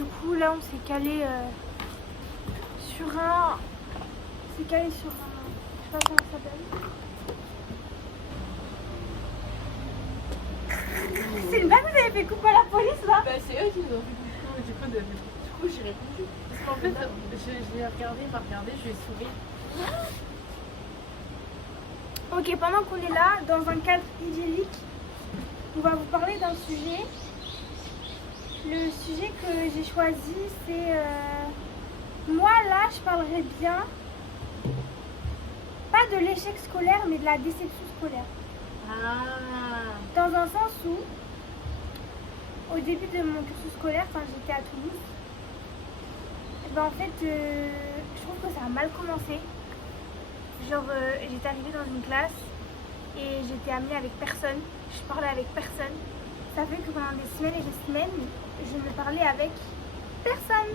Du coup, là, on s'est calé sur un... Je sais pas comment ça s'appelle. C'est une blague, vous avez fait coucou à la police, là? Bah, c'est eux qui nous ont fait coucou. Du coup, j'ai répondu. Parce qu'en fait, je l'ai regardé, je lui ai souri. Ok, pendant qu'on est là, dans un cadre idyllique, on va vous parler d'un sujet. Le sujet que j'ai choisi, c'est... Moi, là, je parlerai bien, pas de l'échec scolaire, mais de la déception scolaire. Ah. Dans un sens où, au début de mon cursus scolaire, quand j'étais à Toulouse, ben en fait, je trouve que ça a mal commencé. Genre, j'étais arrivée dans une classe et j'étais amenée avec personne. Je parlais avec personne. Ça fait que pendant des semaines et des semaines, je ne parlais avec personne.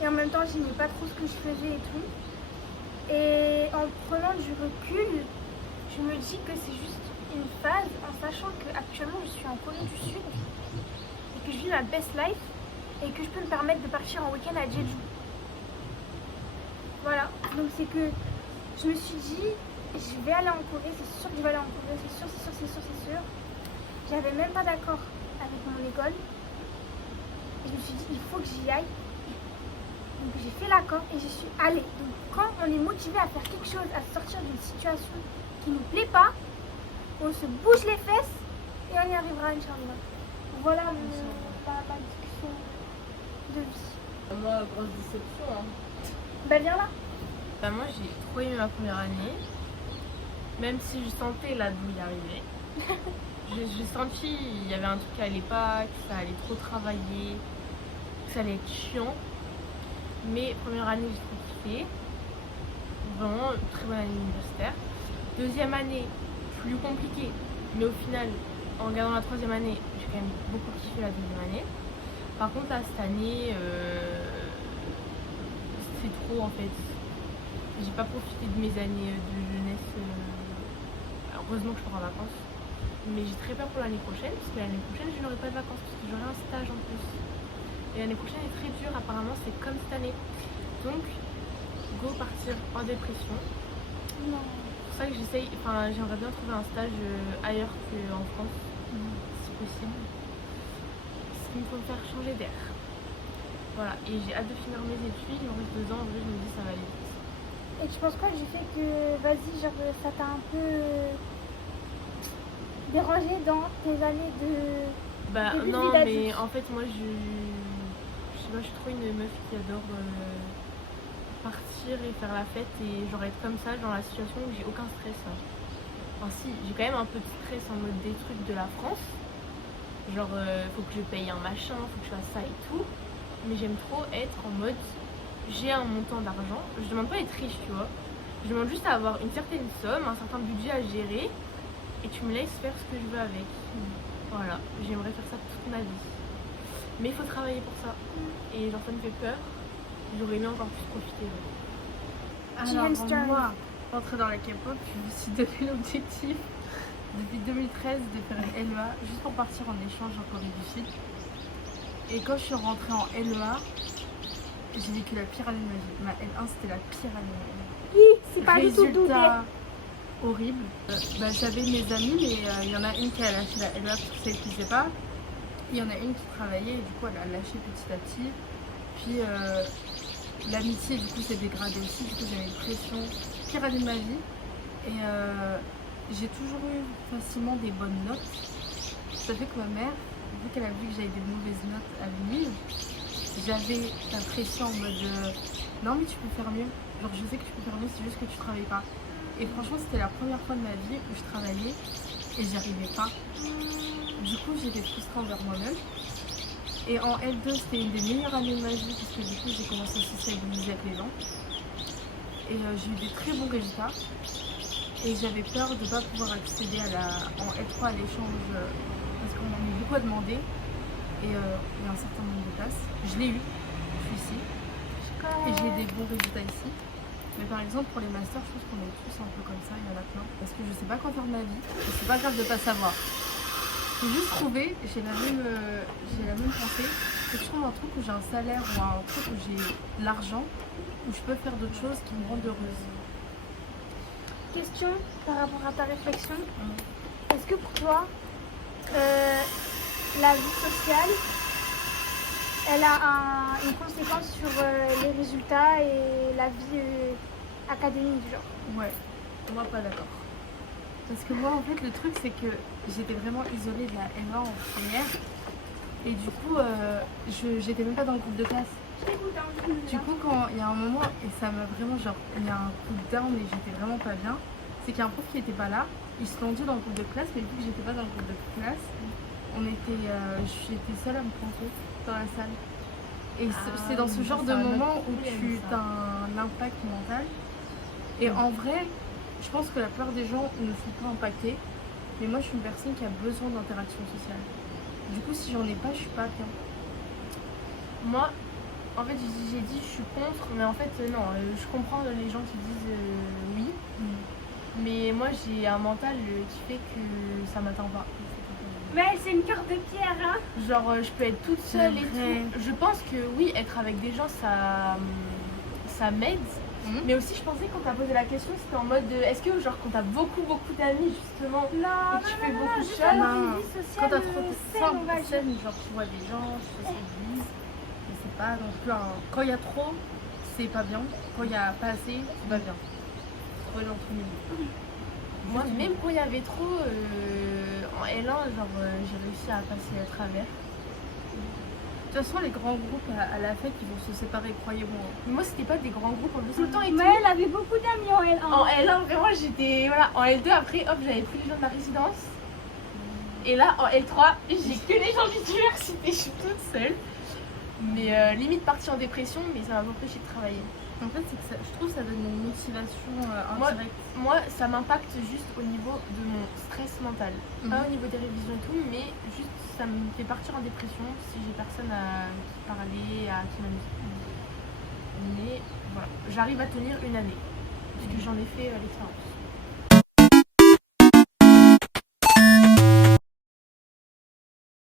Et en même temps, je n'aimais pas trop ce que je faisais et tout. Et en prenant du recul, je me dis que c'est juste une phase en sachant qu'actuellement, je suis en Corée du Sud et que je vis ma best life et que je peux me permettre de partir en week-end à Jeju. Voilà, donc c'est que je me suis dit, je vais aller en Corée, c'est sûr que je vais aller en Corée, c'est sûr. J'avais même pas d'accord avec mon école. Et je me suis dit, il faut que j'y aille. Donc j'ai fait l'accord et j'y suis allée. Donc quand on est motivé à faire quelque chose, à sortir d'une situation qui ne nous plaît pas, on se bouge les fesses et on y arrivera, Inch'Allah. Voilà ma discussion de vie. Moi, grosse déception. Hein. Bah viens là. Bah, moi, j'ai trop aimé ma première année. Même si je sentais la douille arriver. J'ai senti il y avait un truc qui allait pas, que ça allait trop travailler, que ça allait être chiant. Mais première année, j'ai trop kiffé. Vraiment, très bonne année universitaire. Deuxième année, plus compliquée. Mais au final, en regardant la troisième année, j'ai quand même beaucoup kiffé la deuxième année. Par contre, là, cette année, c'est trop en fait. J'ai pas profité de mes années de jeunesse. Heureusement que je pars en vacances. Mais j'ai très peur pour l'année prochaine, parce que l'année prochaine, je n'aurai pas de vacances, parce que j'aurai un stage en plus. Et l'année prochaine est très dure, apparemment, c'est comme cette année. Donc, go partir en dépression. Non. C'est pour ça que j'aimerais bien trouver un stage ailleurs qu'en France, si possible. Ce qui me faut me faire changer d'air. Voilà, et j'ai hâte de finir mes études, il me reste 2 ans, en vrai, je me dis ça va aller vite. Et tu penses quoi du fait que, vas-y, genre, ça t'a un peu dérangé dans tes années de... Bah début de non, vie d'adulte? mais en fait, moi, je sais pas, je suis trop une meuf qui adore partir et faire la fête et genre être comme ça, dans la situation où j'ai aucun stress. Enfin si, j'ai quand même un peu de stress en mode des trucs de la France. Genre, faut que je paye un machin, faut que je fasse ça et tout. Mais j'aime trop être en mode, j'ai un montant d'argent. Je demande pas d'être riche, tu vois. Je demande juste à avoir une certaine somme, un certain budget à gérer. Et tu me laisses faire ce que je veux avec. Voilà, j'aimerais faire ça toute ma vie. Mais il faut travailler pour ça. Et genre ça me fait peur. J'aurais aimé encore plus profiter. Alors moi, rentrer dans la K-pop, je me suis donné l'objectif depuis 2013 de faire une LEA juste pour partir en échange en Corée du Sud. Et quand je suis rentrée en LEA, j'ai vécu la pire année de ma vie. Ma L1 c'était la pire année de ma vie. Oui, c'est pas du tout douté. Résultat horrible. J'avais mes amis, mais il y en a une qui a lâché la LEA parce que c'est elle qui sait pas. Il y en a une qui travaillait et du coup elle a lâché petit à petit. Puis l'amitié du coup s'est dégradée aussi, du coup j'avais une pression, pire année de ma vie. Et j'ai toujours eu facilement des bonnes notes. Ça fait que ma mère, vu qu'elle a vu que j'avais des mauvaises notes à venir, j'avais la pression en mode non mais tu peux faire mieux. Genre je sais que tu peux faire mieux, c'est juste que tu travailles pas. Et franchement c'était la première fois de ma vie où je travaillais et j'y arrivais pas. Du coup j'étais frustrée envers moi-même. Et en L2 c'était une des meilleures années de ma vie parce que du coup j'ai commencé à sociabiliser avec les gens. Et j'ai eu des très bons résultats. Et j'avais peur de ne pas pouvoir accéder en L3 à l'échange parce qu'on a mis beaucoup à demander. Et il y a un certain nombre de places. Je l'ai eu, je suis ici. Et j'ai eu des bons résultats ici. Mais par exemple pour les masters, je pense qu'on est tous un peu comme ça, il y en a plein. Parce que je sais pas quoi faire de ma vie. Et c'est pas grave de pas savoir. Faut juste trouver, j'ai la même pensée. que je trouve un truc où j'ai un salaire ou un truc où j'ai de l'argent, où je peux faire d'autres choses qui me rendent heureuse. Question par rapport à ta réflexion. Est-ce que pour toi, la vie sociale, elle a une conséquence sur les résultats et la vie académique du genre? Ouais, moi pas d'accord. Parce que moi en fait le truc c'est que j'étais vraiment isolée de la M1 en première. Et du coup j'étais même pas dans le groupe de classe. Du coup quand il y a un moment, et ça m'a vraiment genre, il y a un coup de down et j'étais vraiment pas bien, c'est qu'il y a un prof qui était pas là, ils se l'ont dit dans le groupe de classe, mais vu que j'étais pas dans le groupe de classe, j'étais seule à me planter dans la salle. Et c'est dans ce genre de moment où tu as un impact mental. Et en vrai, je pense que la plupart des gens ne sont pas impactés, mais moi je suis une personne qui a besoin d'interaction sociale. Du coup si j'en ai pas, je suis pas bien. Moi, en fait, j'ai dit je suis contre, mais en fait, non, je comprends les gens qui disent oui. Mais moi, j'ai un mental qui fait que ça m'atteint pas. Mais c'est une carte de pierre, hein. Genre, je peux être toute seule et tout. Je pense que oui, être avec des gens, ça m'aide. Mais aussi, je pensais quand t'as posé la question, c'était en mode est-ce que, genre, quand t'as beaucoup d'amis, justement, Non, et que tu fais beaucoup de juste choses, avoir une vie sociale Quand t'as trop saine, on va dire. saine, genre tu vois des gens, tu socialises, mais c'est pas non plus un... Quand il y a trop, c'est pas bien. Quand il y a pas assez, c'est pas bien. Trouver l'entre-milieu. moi, même quand il y avait trop, en L1, genre, j'ai réussi à passer à travers. De toute façon, les grands groupes à la fête, ils vont se séparer, croyez-moi. Mais moi, c'était pas des grands groupes, on faisait tout le temps et tout. Mais elle avait beaucoup d'amis en L1. En L1, vraiment, j'étais. Voilà. En L2, après, hop, j'avais pris les gens de la résidence. Et là, en L3, j'ai que les gens de l'université, je suis toute seule. Mais limite partie en dépression, mais ça m'a pas empêché de travailler. En fait, c'est que je trouve que ça donne une motivation indirecte. Moi, ça m'impacte juste au niveau de mon stress mental. Pas au niveau des révisions et tout, mais juste ça me fait partir en dépression si j'ai personne à qui parler, à qui m'amuser. Mais voilà, j'arrive à tenir une année, puisque j'en ai fait l'expérience.